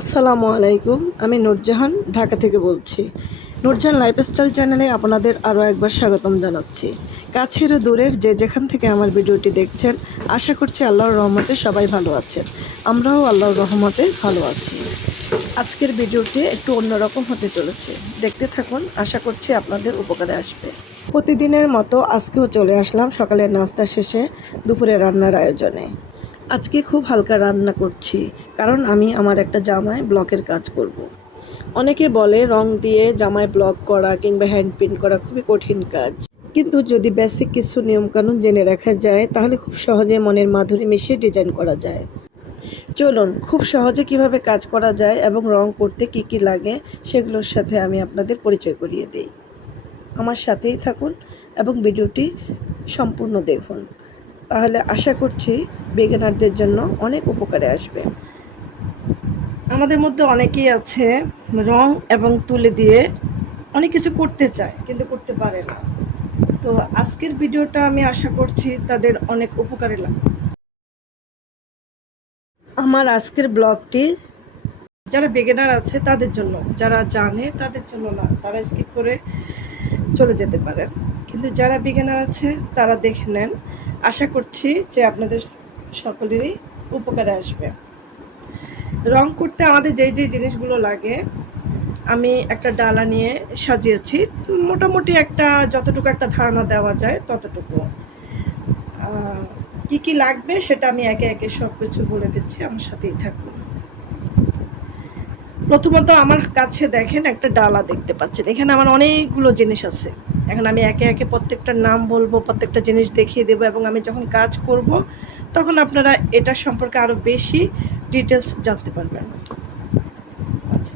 আসসালামু আলাইকুম। আমি নূরজাহান ঢাকা থেকে বলছি। নূরজাহান লাইফস্টাইল চ্যানেলে আপনাদের আরও একবার স্বাগতম জানাচ্ছি। কাছের ও দূরের যে যেখান থেকে আমার ভিডিওটি দেখছেন, আশা করছি আল্লাহর রহমতে সবাই ভালো আছেন। আমরাও আল্লাহর রহমতে ভালো আছি। আজকের ভিডিওটি একটু অন্যরকম হতে চলেছে। দেখতে থাকুন, আশা করছি আপনাদের উপকারে আসবে। প্রতিদিনের মতো আজকেও চলে আসলাম সকালের নাস্তা শেষে দুপুরে রান্নার আয়োজনে। আজকে খুব হালকা রান্না করছি, কারণ আমি আমার একটা জামায় ব্লকের কাজ করব। অনেকে বলে রং দিয়ে জামায় ব্লক করা কিংবা হ্যান্ড প্রিন্ট করা খুবই কঠিন কাজ, কিন্তু যদি বেসিক কিছু নিয়মকানুন জেনে রাখা যায় তাহলে খুব সহজে মনের মাধুরী মিশিয়ে ডিজাইন করা যায়। চলুন, খুব সহজে কিভাবে কাজ করা যায় এবং রং করতে কি কি লাগে সেগুলোর সাথে আমি আপনাদের পরিচয় করিয়ে দিই। আমার সাথেই থাকুন এবং ভিডিওটি সম্পূর্ণ দেখুন, তাহলে আশা করছি বিগিনারদের জন্য অনেক উপকারে আসবে। আমাদের মধ্যে অনেকেই আছে রং এবং তুলি দিয়ে অনেক কিছু করতে চায় কিন্তু করতে পারে না। তো আজকের ভিডিওটা আমি আশা করছি তাদের অনেক উপকারে লাগবে। আমার আজকের ব্লগটি যারা বিগিনার আছে তাদের জন্য, যারা জানে তাদের জন্য না, তারা স্কিপ করে চলে যেতে পারেন। কিন্তু যারা বিগিনার আছে তারা দেখে নেন, আশা করছি যে আপনাদের সকলেরই উপকারে আসবে। রং করতে আমাদের যেই যেই জিনিসগুলো লাগে আমি একটা ডালা নিয়ে সাজিয়েছি, মোটামুটি একটা যতটুকু একটা ধারণা দেওয়া যায় ততটুকু। কি কি লাগবে সেটা আমি একে একে সব কিছু বলে দিচ্ছি, আমার সাথেই থাকুন। প্রথমত আমার কাছে দেখেন একটা ডালা দেখতে পাচ্ছেন, এখানে আমার অনেকগুলো জিনিস আছে। এখন আমি একে একে প্রত্যেকটার নাম বলবো, প্রত্যেকটা জিনিস দেখিয়ে দেবো, এবং আমি যখন কাজ করব তখন আপনারা এটা সম্পর্কে আরও বেশি ডিটেলস জানতে পারবেন। আচ্ছা,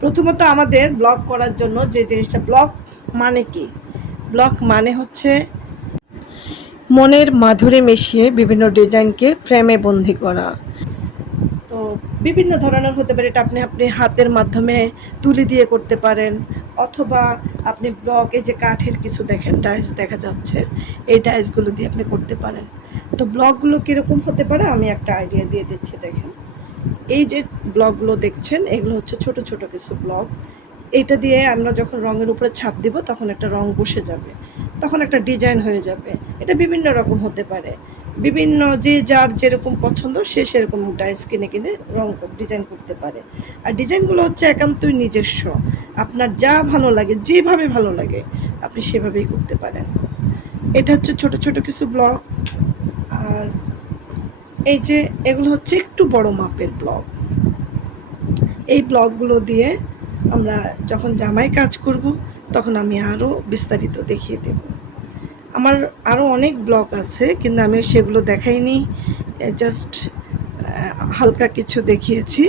প্রথমত আমাদের ব্লক করার জন্য যে জিনিসটা, ব্লক মানে কি? ব্লক মানে হচ্ছে মনের মাধুরী মিশিয়ে বিভিন্ন ডিজাইনকে ফ্রেমে বন্দি করা। তো বিভিন্ন ধরনের হতে পারে, এটা আপনি আপনি হাতের মাধ্যমে তুলি দিয়ে করতে পারেন, অথবা আপনি ব্লকে যে কাঠের কিছু দেখেন ডাইস দেখা যাচ্ছে, এই ডাইসগুলো দিয়ে আপনি করতে পারেন। তো ব্লকগুলো কীরকম হতে পারে আমি একটা আইডিয়া দিয়ে দিচ্ছি। দেখেন, এই যে ব্লকগুলো দেখছেন এগুলো হচ্ছে ছোট ছোট কিছু ব্লক। এইটা দিয়ে আমরা যখন রঙের উপরে ছাপ দিব তখন একটা রং বসে যাবে, তখন একটা ডিজাইন হয়ে যাবে। এটা বিভিন্ন রকম হতে পারে, বিভিন্ন যে যার যেরকম পছন্দ সে সেরকম ডাইস কিনে কিনে রং ডিজাইন করতে পারে। আর ডিজাইনগুলো হচ্ছে একান্তই নিজস্ব, আপনার যা ভালো লাগে, যেভাবে ভালো লাগে আপনি সেভাবেই করতে পারেন। এটা হচ্ছে ছোট ছোট কিছু ব্লক। আর এই যে এগুলো হচ্ছে একটু বড় মাপের ব্লক। এই ব্লকগুলো দিয়ে আমরা যখন জামায় কাজ করব তখন আমি আরও বিস্তারিত দেখিয়ে দেব। আমার আরও অনেক ব্লক আছে, কিন্তু আমি সেগুলো দেখাইনি, জাস্ট হালকা কিছু দেখিয়েছি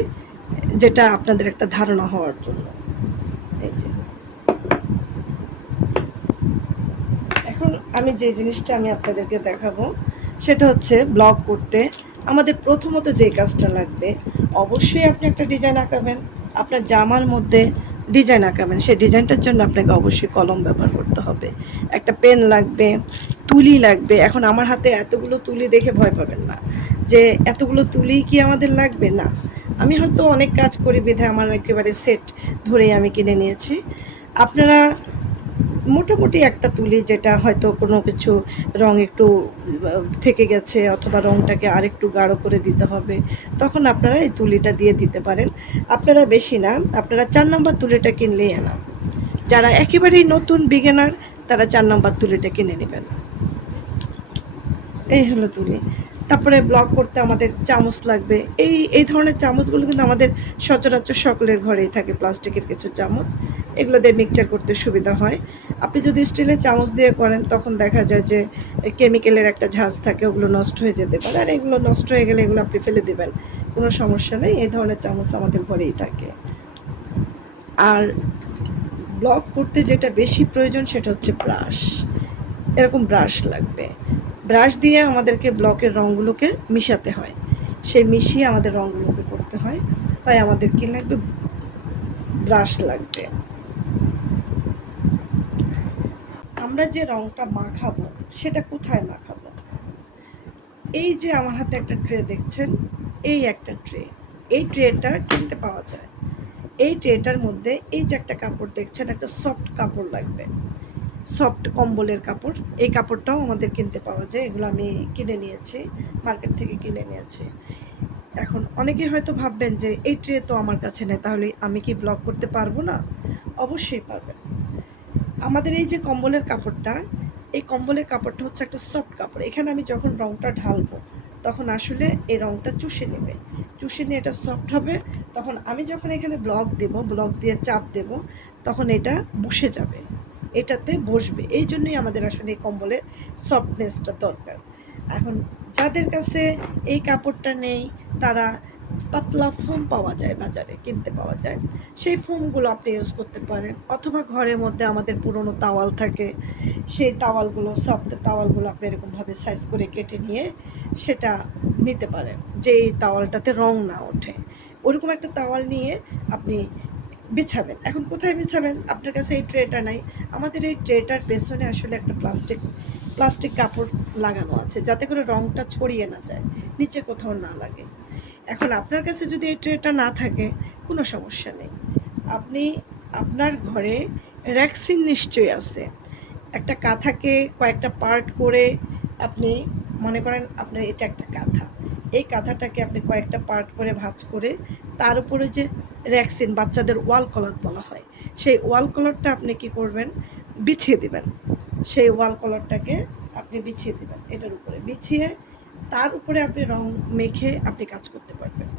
যেটা আপনাদের একটা ধারণা হওয়ার জন্য। এই যে এখন আমি যে জিনিসটা আমি আপনাদেরকে দেখাবো সেটা হচ্ছে, ব্লক করতে আমাদের প্রথমত যে কাজটা লাগবে, অবশ্যই আপনি একটা ডিজাইন আঁকাবেন। আপনার জামার মধ্যে ডিজাইন আঁকাবেন, সেই ডিজাইনটার জন্য আপনাকে অবশ্যই কলম ব্যবহার করতে হবে, একটা পেন লাগবে, তুলি লাগবে। এখন আমার হাতে এতগুলো তুলি দেখে ভয় পাবেন না যে এতগুলো তুলি কি আমাদের লাগবে, না। আমি হয়তো অনেক কাজ করি বিধায় আমার একেবারে সেট ধরেই আমি কিনে নিয়েছি। আপনারা মোটামুটি একটা তুলি, যেটা হয়তো কোনো কিছু রং একটু থেকে গেছে অথবা রংটাকে আরেকটু গাঢ় করে দিতে হবে, তখন আপনারা এই তুলিটা দিয়ে দিতে পারেন। আপনারা বেশি না, আপনারা 4 নম্বর তুলিটা কিনলেই এনাফ। যারা একেবারেই নতুন বিগিনার তারা 4 নম্বর তুলিটা কিনে নেবেন। এই হলো তুলি। তারপরে ব্লক করতে আমাদের চামচ লাগবে। এই ধরনের চামচগুলো কিন্তু আমাদের সচরাচর সকলের ঘরেই থাকে, প্লাস্টিকের কিছু চামচ। এগুলো দিয়ে মিক্সচার করতে সুবিধা হয়। আপনি যদি স্টিলের চামচ দিয়ে করেন তখন দেখা যায় যে কেমিক্যালের একটা ঝাঁজ থাকে, ওগুলো নষ্ট হয়ে যেতে পারে। আর এগুলো নষ্ট হয়ে গেলে এগুলো আপনি ফেলে দেবেন, কোনো সমস্যা নেই। এই ধরনের চামচ আমাদের ঘরেই থাকে। আর ব্লক করতে যেটা বেশি প্রয়োজন সেটা হচ্ছে ব্রাশ। এরকম ব্রাশ লাগবে। ব্রাশ দিয়ে আমাদেরকে ব্লকের রঙগুলোকে মিশাতে হয়, সেই মিশিয়ে আমাদের রঙগুলোকে করতে হয়। তাই আমাদের কি লাগবে? ব্রাশ লাগবে। আমরা যে রঙটা মাখাবো সেটা কোথায় মাখাবো? এই যে আমার হাতে একটা ট্রে দেখছেন, এই একটা ট্রে, এই ট্রেটা কিনতে পাওয়া যায়। এই ট্রেটার মধ্যে এই যে একটা কাপড় দেখছেন, একটা সফট কাপড় লাগবে, সফট কম্বলের কাপড়। এই কাপড়টাও আমাদের কিনতে পাওয়া যায়। এগুলো আমি কিনে নিয়েছি, মার্কেট থেকে কিনে নিয়েছি। এখন অনেকেই হয়তো ভাববেন যে এই ট্রে তো আমার কাছে নেই, তাহলে আমি কি ব্লগ করতে পারবো না? অবশ্যই পারবেন। আমাদের এই যে কম্বলের কাপড়টা, এই কম্বলের কাপড়টা হচ্ছে একটা সফট কাপড়। এখানে আমি যখন রংটা ঢালবো তখন আসলে এই রংটা চুষে নেবে, চুষে নিয়ে এটা সফট হবে। তখন আমি যখন এখানে ব্লক দেব, ব্লক দিয়ে চাপ দেব, তখন এটা বসে যাবে, এটাতে বসবে। এই জন্যই আমাদের আসলে এই কম্বলের সফটনেসটা দরকার। এখন যাদের কাছে এই কাপড়টা নেই, তারা পাতলা ফোম পাওয়া যায় বাজারে, কিনতে পাওয়া যায়, সেই ফোমগুলো আপনি ইউজ করতে পারেন। অথবা ঘরের মধ্যে আমাদের পুরনো তাওয়াল থাকে, সেই তাওয়ালগুলো, সফট তাওয়ালগুলো আপনি এরকমভাবে সাইজ করে কেটে নিয়ে সেটা নিতে পারেন, যে এই তাওয়ালটাতে রং না ওঠে। ওরকম একটা তাওয়াল নিয়ে আপনি বিছাবেন। এখন কোথায় বিছাবেন? আপনার কাছে এই ট্রেটা নাই। আমাদের এই ট্রেটার পেছনে আসলে একটা প্লাস্টিক কাপড় লাগানো আছে, যাতে করে রংটা ছড়িয়ে না যায়, নিচে কোথাও না লাগে। এখন আপনার কাছে যদি এই ট্রেটা না থাকে, কোনো সমস্যা নেই। আপনি আপনার ঘরে র্যাক্সিন নিশ্চয়ই আছে। একটা কাঁথাকে কয়েকটা পার্ট করে আপনি মনে করেন আপনার এটা একটা কাঁথা। এই কাঁথাটাকে আপনি কয়েকটা পার্ট করে ভাঁজ করে তার উপরে যে র্যাক্সিন, বাচ্চাদের ওয়াল ক্লথ বলা হয়, সেই ওয়াল ক্লথটা আপনি কি করবেন? বিছিয়ে দিবেন। সেই ওয়াল ক্লথটাকে আপনি বিছিয়ে দিবেন। এটার উপরে বিছিয়ে তার উপরে আপনি রং মেখে আপনি কাজ করতে পারবেন।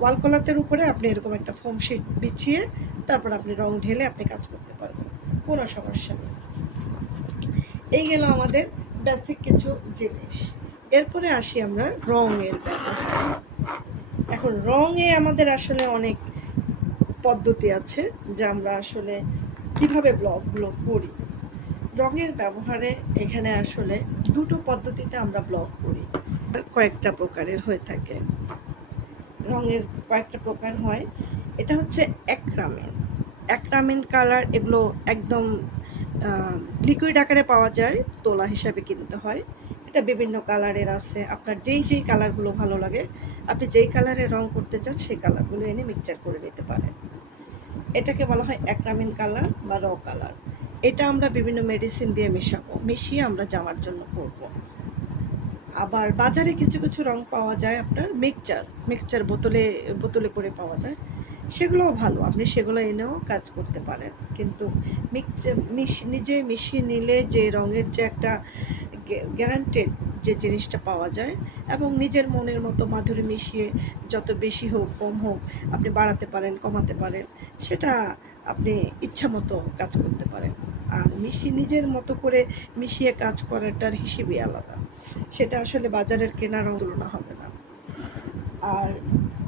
ওয়াল ক্লথের উপরে আপনি এরকম একটা ফোম শিট বিছিয়ে তারপর আপনি রং ঢেলে আপনি কাজ করতে পারবেন, কোনো সমস্যা নেই। এই গেল আমাদের বেসিক কিছু জিনিস। এরপরে আসি আমরা রঙের ব্যবহার। এখন রঙে আমাদের আসলে অনেক পদ্ধতি আছে, যা আমরা আসলে কিভাবে ব্লগগুলো করি। রঙের ব্যবহারে এখানে আসলে দুটো পদ্ধতিতে আমরা ব্লগ করি, কয়েকটা প্রকারের হয়ে থাকে। রঙের কয়েকটা প্রকার হয়। এটা হচ্ছে অ্যাক্রামিন, অ্যাক্রামিন কালার। এগুলো একদম লিকুইড আকারে পাওয়া যায়, তোলা হিসাবে কিনতে হয়। এটা বিভিন্ন কালারের আছে, আপনার যেই কালারগুলো ভালো লাগে, আপনি যেই কালারে রং করতে চান সেই কালারগুলো এনে মিক্সচার করে নিতে পারেন। এটাকে বলা হয় অ্যাক্রামিন কালার বা র কালার। এটা আমরা বিভিন্ন মেডিসিন দিয়ে মেশাবো, মিশিয়ে আমরা জামার জন্য করব। আবার বাজারে কিছু কিছু রং পাওয়া যায় আপনার মিক্সচার বোতলে করে পাওয়া যায়, সেগুলোও ভালো, আপনি সেগুলো এনেও কাজ করতে পারেন। কিন্তু নিজে মিশিয়ে নিলে যে রঙের যে একটা গ্যারান্টেড যে জিনিসটা পাওয়া যায়, এবং নিজের মনের মতো মাধুরী মিশিয়ে যত বেশি হোক কম হোক আপনি বাড়াতে পারেন, কমাতে পারেন, সেটা আপনি ইচ্ছা মতো কাজ করতে পারেন। আর নিজের মতো করে মিশিয়ে কাজ করাটার হিসেবেই আলাদা, সেটা আসলে বাজারের কেনা রং তুলনা হবে না। আর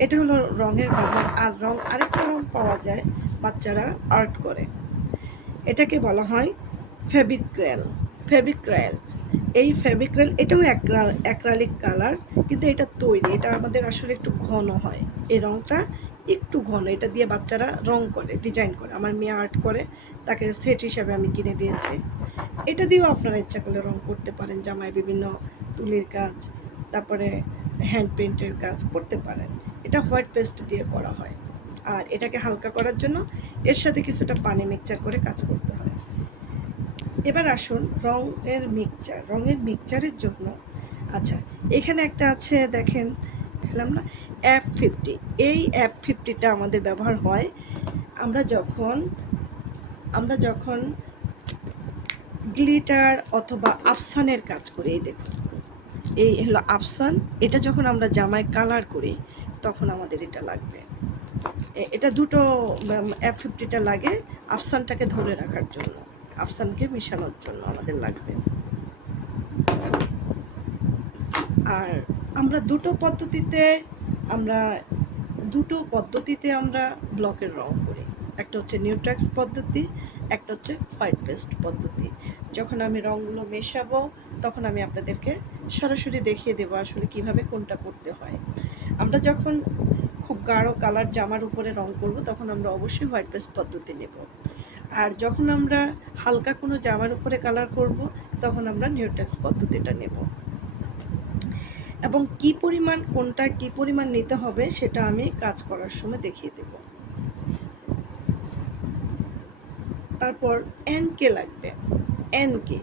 এটা হলো রঙের ব্যবহার। আর আরেকটা রং পাওয়া যায়, বাচ্চারা আর্ট করে, এটাকে বলা হয় ফেবিক্রাইল। এই ফেবিক্রাইল এটাও অ্যাক্রালিক কালার, কিন্তু এটা তৈরি, এটা আমাদের আসলে একটু ঘন হয়। এই রংটা একটু ঘন, এটা দিয়ে বাচ্চারা রং করে, ডিজাইন করে। আমার মেয়ে আর্ট করে, তাকে সেট হিসাবে আমি কিনে দিয়েছি। এটা দিয়েও আপনারা ইচ্ছা করলে রং করতে পারেন, জামায় বিভিন্ন তুলির কাজ, তারপরে হ্যান্ড পেইন্টের কাজ করতে পারেন। এটা হোয়াইট পেস্ট দিয়ে করা হয়। আর এটাকে হালকা করার জন্য এর সাথে কিছুটা পানি মিক্সচার করে কাজ করতে হয়। এবার আসুন রঙের মিক্সচারের জন্য। আচ্ছা, এখানে একটা আছে দেখেন, দেখলাম না, F50। এই F50টা আমাদের ব্যবহার হয় আমরা যখন গ্লিটার অথবা আফসানের কাজ করি। এই দেখুন, এই হলো আফসান। এটা যখন আমরা জামায় কালার করি তখন আমাদের এটা লাগবে। এটা দুটো F50টা লাগে আফসানটাকে ধরে রাখার জন্য, আফসানকে মেশানোর জন্য আমাদের লাগবে। আর আমরা দুটো পদ্ধতিতে আমরা ব্লকের রং করি। একটা হচ্ছে নিউট্রাক্স পদ্ধতি, একটা হচ্ছে হোয়াইট পেস্ট পদ্ধতি। যখন আমি রঙগুলো মেশাবো তখন আমি আপনাদেরকে সরাসরি দেখিয়ে দেবো আসলে কিভাবে কোনটা করতে হয়। আমরা যখন খুব গাঢ় কালার জামার উপরে রং করব তখন আমরা অবশ্যই হোয়াইট পেস্ট পদ্ধতি নেব। আর যখন আমরা হালকা কোনো জামার উপরে কালার করব তখন আমরা নিউট্রাক্স পদ্ধতিটা নেব। এবং কি পরিমাণ কোনটা কি পরিমাণ নিতে হবে সেটা আমি কাজ করার সময় দেখিয়ে দেব। তারপর এনকে লাগবে। এনকে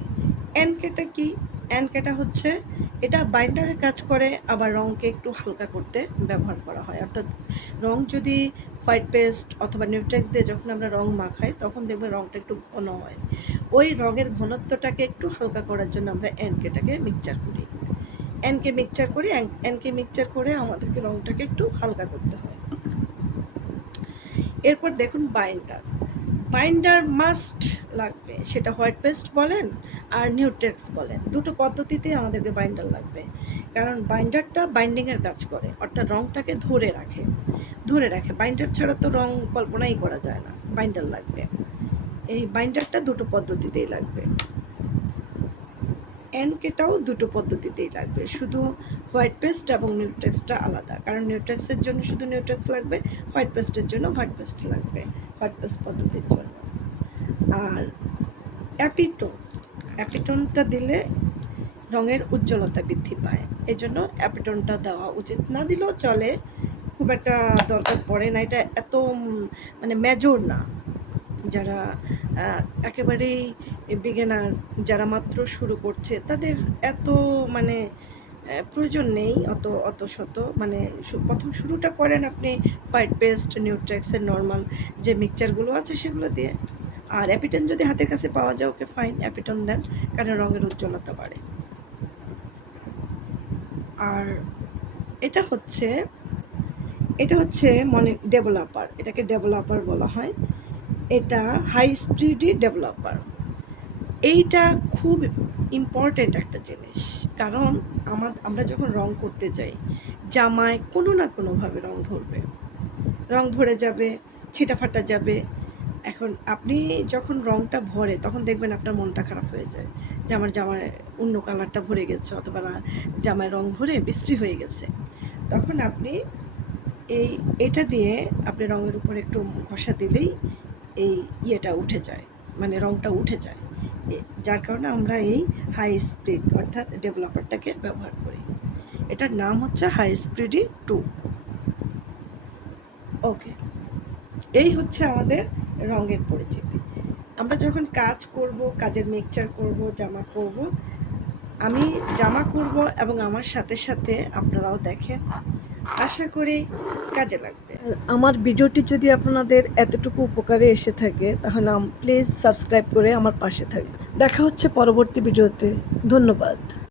এনকেটা কি? এনকেটা হচ্ছে এটা বাইন্ডারের কাজ করে, আবার রঙকে একটু হালকা করতে ব্যবহার করা হয়। অর্থাৎ রং যদি হোয়াইট পেস্ট অথবা নিউট্রেক্স দিয়ে যখন আমরা রং মাখাই তখন দেখবেন রংটা একটু ঘন হয়। ওই রঙের ঘনত্বটাকে একটু হালকা করার জন্য আমরা এনকেটাকে মিক্সচার করি। এনকে মিক্সচার করে আমাদেরকে রংটাকে একটু হালকা করতে হয়। এরপর দেখুন বাইন্ডার। বাইন্ডার মাস্ট লাগবে, সেটা হোয়াইট পেস্ট বলেন আর নিউট্রেক্স বলেন, দুটো পদ্ধতিতেই আমাদেরকে বাইন্ডার লাগবে। কারণ বাইন্ডারটা বাইন্ডিংয়ের কাজ করে, অর্থাৎ রংটাকে ধরে রাখে। বাইন্ডার ছাড়া তো রং কল্পনাই করা যায় না, বাইন্ডার লাগবে। এই বাইন্ডারটা দুটো পদ্ধতিতেই লাগবে। এনকেটাও দুটো পদ্ধতিতেই লাগবে, শুধু হোয়াইট পেস্ট এবং নিউট্রেক্সটা আলাদা। কারণ নিউট্রেক্সের জন্য শুধু নিউট্রেক্স লাগবে, হোয়াইট পেস্টের জন্য হোয়াইট পেস্ট লাগবে, হোয়াইট পেস্ট পদ্ধতির জন্য। আর অ্যাপিটোনটা দিলে রঙের উজ্জ্বলতা বৃদ্ধি পায়, এই জন্য অ্যাপিটোনটা দেওয়া উচিত। না দিলেও চলে, খুব একটা দরকার পড়ে না। এটা এত মানে মেজর না। যারা একেবারেই বিগিনার, যারা মাত্র শুরু করছে, তাদের এত মানে প্রয়োজন নেই অত শত। মানে প্রথম শুরুটা করেন আপনি হোয়াইট পেস্ট নিউট্রেক্সের নর্মাল যে মিক্সচারগুলো আছে সেগুলো দিয়ে। আর অ্যাপিটন যদি হাতের কাছে পাওয়া যায় ওকে ফাইন, অ্যাপিটন দেন, কারণ রঙের উজ্জ্বলতা বাড়ে। আর এটা হচ্ছে মানে ডেভেলপার, এটাকে ডেভেলপার বলা হয়। এটা হাই স্পিডি ডেভেলপার। এইটা খুব ইম্পর্ট্যান্ট একটা জিনিস, কারণ আমরা যখন রং করতে যাই জামায় কোনো না কোনোভাবে রং ভরে যাবে, ছিটা ফাটা যাবে। এখন আপনি যখন রংটা ভরে তখন দেখবেন আপনার মনটা খারাপ হয়ে যায় যে আমার জামায় অন্য কালারটা ভরে গেছে, অথবা জামায় রং ভরে বিশ্রী হয়ে গেছে। তখন আপনি এটা দিয়ে আপনি রঙের উপর একটু ঘষা দিলেই এই ইয়েটা উঠে যায়, মানে রংটা উঠে যায়। যার কারণে আমরা এই হাই স্পিড অর্থাৎ ডেভেলপারটাকে ব্যবহার করি। এটার নাম হচ্ছে হাই স্পিডি 2। ওকে, এই হচ্ছে আমাদের রঙের পরিচিতি। আমরা যখন কাজ করব, কাজের মিক্সচার করব, জামা করব, আমি জামা করব এবং আমার সাথে সাথে আপনারাও দেখেন, আশা করি কাজে লাগবে। আর আমার ভিডিওটি যদি আপনাদের এতটুকু উপকারে এসে থাকে তাহলে প্লিজ সাবস্ক্রাইব করে আমার পাশে থাকবেন। দেখা হচ্ছে পরবর্তী ভিডিওতে। ধন্যবাদ।